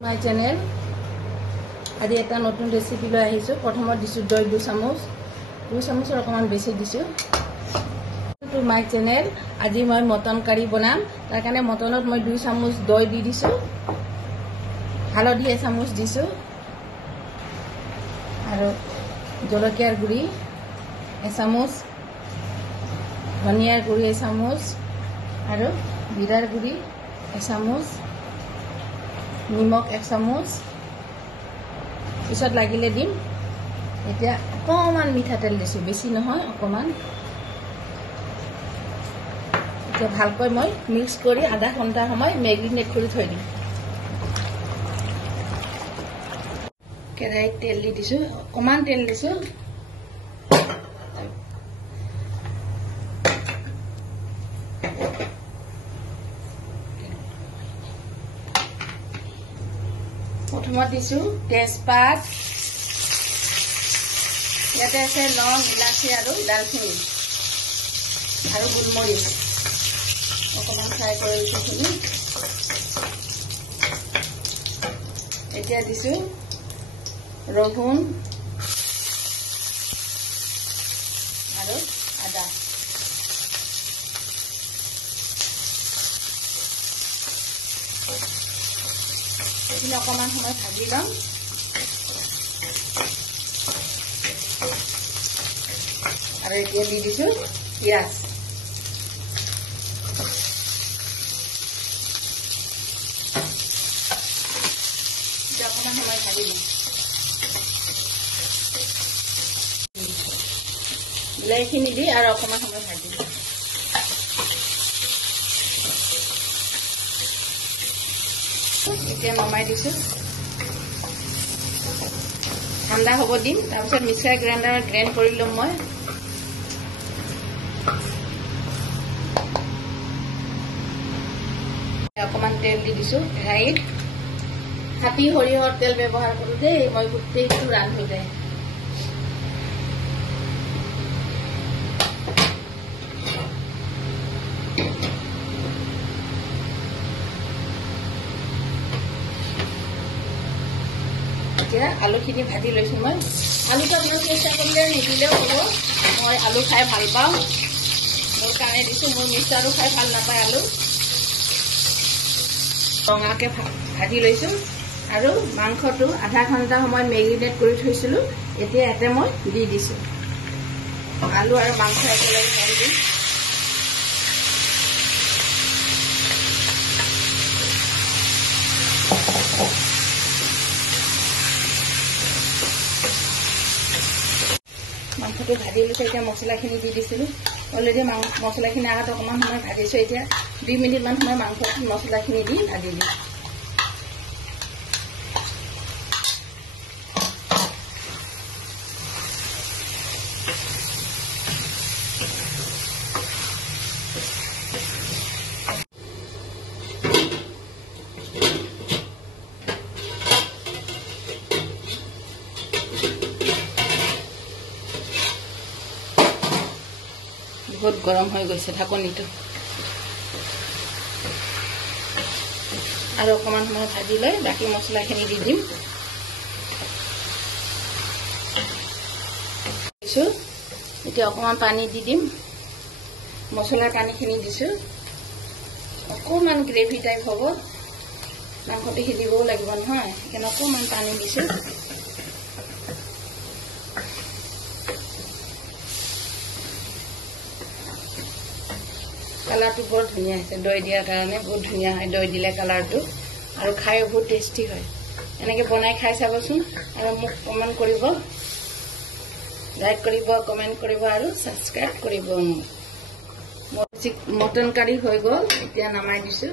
My channel. আজি এটা নতুন ৰেচিপি লৈ আহিছো প্ৰথমত দিছো দৈ 2 চামুচ অকমান বেছি দিছো টু মাই চেনেল আজি মই মটন কাৰি বনাম তাৰ কাৰণে মটনত মই 2 চামুচ দৈ দি দিছো হালধি 1 চামুচ দিছো আৰু জলকীয়াৰ গুৰি 1 চামুচ ধনিয়াৰ গুৰি 1 চামুচ আৰু জিৰাৰ গুৰি 1 চামুচ নিমখ 1 চামুচ পিছত লাগিলে দিম এতিয়া অকমান মিঠাতেল দিছো বেছি নহয় অকমান এতিয়া ভালকৈ মই মিক্স কৰি আধা ঘণ্টা সময় মেৰিনেট কৰি থৈ দিম কেৰাহীত তেল দি দিছো অকমান তেল দিছো প্ৰথমত দিছো তেজপাত ইয়াতে আছে লং ইলাচি আৰু দালচিনি আৰু গোলমৰিচ অকমান ফ্ৰাই কৰি দিছো এতিয়া দিছো ৰহুন আৰু আদা এইখিনি অকমান সময় ভাজি লম আৰু এতিয়া দি দিছো পিয়াজ এতিয়া অকমান সময় ভাজি লম বিলাহীখিনি দি আৰু অকমান সময় ভাজি লম এতিয়া নমাই দিছো ঠাণ্ডা হ'ব দিম তাৰপিছত মিক্সাৰ গ্ৰাইণ্ডাৰত গ্ৰাইণ্ড কৰি লম মই অকমান তেল দি দিছো কেৰাহীত খাটি সৰিয়হৰ তেল ব্যৱহাৰ কৰো দেই মই গোটেইটো ৰান্ধো দে এতিয়া আলুখিনি ভাজি লৈছো মই আলুটো আপোনালোকে চেষ্টা কৰিলে নিদিলেও হ'ব মই আলু খাই ভাল পাওঁ মোৰ কাৰণে দিছো মোৰ মিষ্টাৰো খাই ভাল নাপায় আলু ৰঙাকে ভাজি লৈছো আৰু মাংসটো আধা ঘণ্টা সময় মেৰিনেট কৰি থৈছিলো এতিয়া এতে মই দি দিছো আলু আৰু মাংস একেলগে ভাজি দিম মাংসটো ভাজি লৈছো এতিয়া মছলাখিনি দি দিছিলো অলৰেডি মছলাখিনি আগত অকমান সময় ভাজিছো এতিয়া 2 মিনিটমান সময় মাংসত মছলাখিনি দি ভাজি দিম বহুত গৰম হৈ গৈছে ঢাকনিটো আৰু অকমান সময় ভাজি লৈ বাকি মছলাখিনি দি দিম এতিয়া অকমান পানী দি দিম মছলাৰ পানীখিনি দিছো অকমান গ্ৰেভি টাইপ হ'ব মাংসটো সিজিবও লাগিব নহয় সেইকাৰণে অকমান পানী দিছো কালাৰটো বৰ ধুনীয়া হৈছে দৈ দিয়াৰ কাৰণে বহুত ধুনীয়া হয় দৈ দিলে কালাৰটো আৰু খাই বহুত টেষ্টি হয় এনেকৈ বনাই খাই চাবচোন আৰু মোক কমেণ্ট কৰিব লাইক কৰিব কমেণ্ট কৰিব আৰু ছাবস্ক্ৰাইব কৰিব মোৰ মটন কাৰি হৈ গ'ল এতিয়া নমাই দিছো